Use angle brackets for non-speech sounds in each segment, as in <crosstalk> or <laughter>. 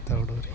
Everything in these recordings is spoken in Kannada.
ಆಯ್ತು ಹುಡುಗ್ರಿ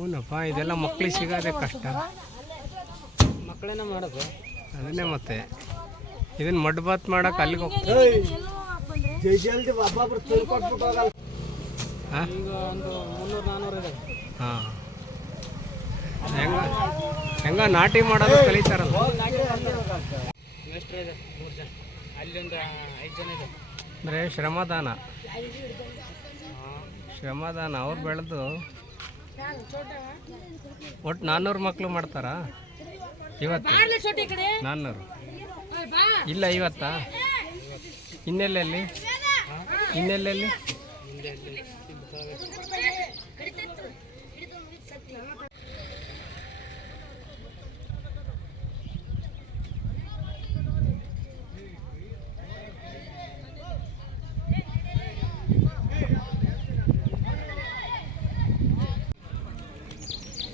ಹ್ಞೂನಪ್ಪ ಇದೆಲ್ಲ ಮಕ್ಳಿಗೆ ಸಿಗೋದೇ ಕಷ್ಟ. ಮಕ್ಕಳೇನ ಮಾಡೋದು? ಅದನ್ನೇ ಮತ್ತೆ. ಇದನ್ನ ಮಡ್ ಬಾತ್ ಮಾಡಕ್ಕೆ ಅಲ್ಲಿಗೆ ಹೋಗ್ತೀವಿ. ಹಾಂ? ಹೆಂಗ ಹೆಂಗ ನಾಟಿ ಮಾಡೋದು ಕಲಿತಾರಲ್ಲ. ಮೇಸ್ಟ್ರು ಇದೆ ಮೂರು ಜನ. ಅಲ್ಲಿ ಒಂದು ಐದು ಜನ ಇದೆ. ಅಂದರೆ ಶ್ರಮದಾನ. ಶ್ರಮದಾನ ಅವ್ರು ಬೆಳೆದು ಒಟ್ಟು ನಾನ್ನೂರು ಮಕ್ಕಳು ಮಾಡ್ತಾರಾ? ಇವತ್ತು? ನಾನ್ನೂರು. ಇಲ್ಲ ಇವತ್ತಾ? ಇನ್ನೆಲ್ಲೆಲ್ಲಿ? ಇನ್ನೆಲ್ಲೆಲ್ಲಿ?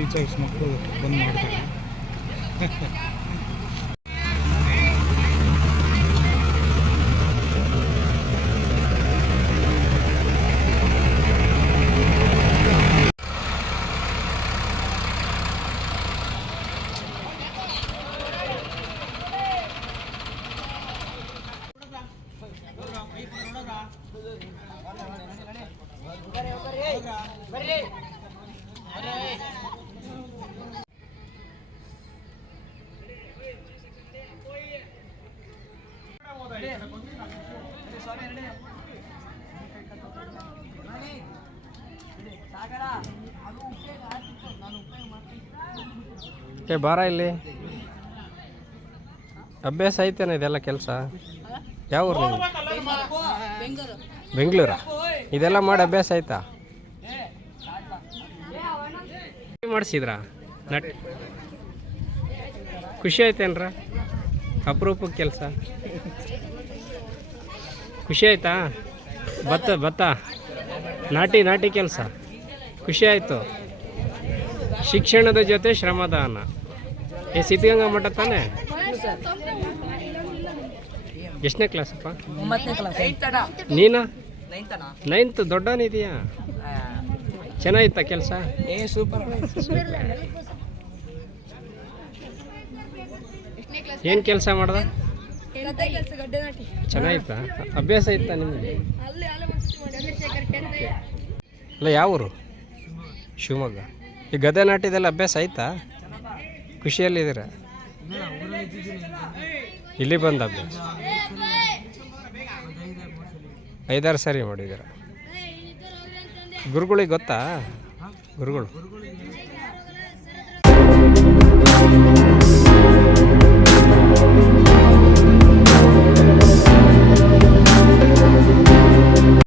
ಟೀಚರ್ಸ್ ಮಕ್ಕಳು ಬಂದು ಮಾಡ್ತಾರೆ. <laughs> ಏ, ಬಾರ ಇಲ್ಲಿ. ಅಭ್ಯಾಸ ಐತೇನ ಇದೆಲ್ಲ ಕೆಲಸ? ಯಾವ ಊರು ಬೆಂಗಳೂರ? ಇದೆಲ್ಲ ಮಾಡಿ ಅಭ್ಯಾಸ ಆಯ್ತಾ? ಮಾಡಿಸಿದ್ರಾ? ನಟ್ ಖುಷಿ ಆಯ್ತೇನ್ರ? ಅಪರೂಪಕ್ಕೆ ಕೆಲಸ? ಖುಷಿ ಆಯ್ತಾ? ಭತ್ತ ಭತ್ತ ನಾಟಿ ನಾಟಿ ಕೆಲಸ? ಖುಷಿ ಆಯಿತು. ಶಿಕ್ಷಣದ ಜೊತೆ ಶ್ರಮದಾನ. ಏ ಸಿದ್ಧಗಂಗಾ ಮಠ ತಾನೇ? ಎಷ್ಟನೇ ಕ್ಲಾಸಪ್ಪ ನೀನಾ? ನೈನ್ತ್ ದೊಡ್ಡವನಿದೆಯಾ ಚೆನ್ನಾಗಿತ್ತ ಕೆಲಸ? ಏ ಸೂಪರ್ ಏನು ಕೆಲಸ ಮಾಡ್ದ? ಚೆನ್ನಾಗಿತ್ತಾ? ಅಭ್ಯಾಸ ಇತ್ತ ನಿಮಗೆ? ಅಲ್ಲ ಯಾವ ಊರು ಶಿವಮೊಗ್ಗ. ಈ ಗದೆ ನಾಟಿದೆಲ್ಲ ಅಭ್ಯಾಸ ಆಯ್ತಾ? ಖುಷಿಯಲ್ಲಿದ್ದೀರ? ಇಲ್ಲಿ ಬಂದ ಅಭ್ಯಾಸ. ಐದಾರು ಸರಿ ಮಾಡಿದ್ದೀರ? ಗುರುಗಳಿಗೆ ಗೊತ್ತಾ? ಗುರುಗಳು.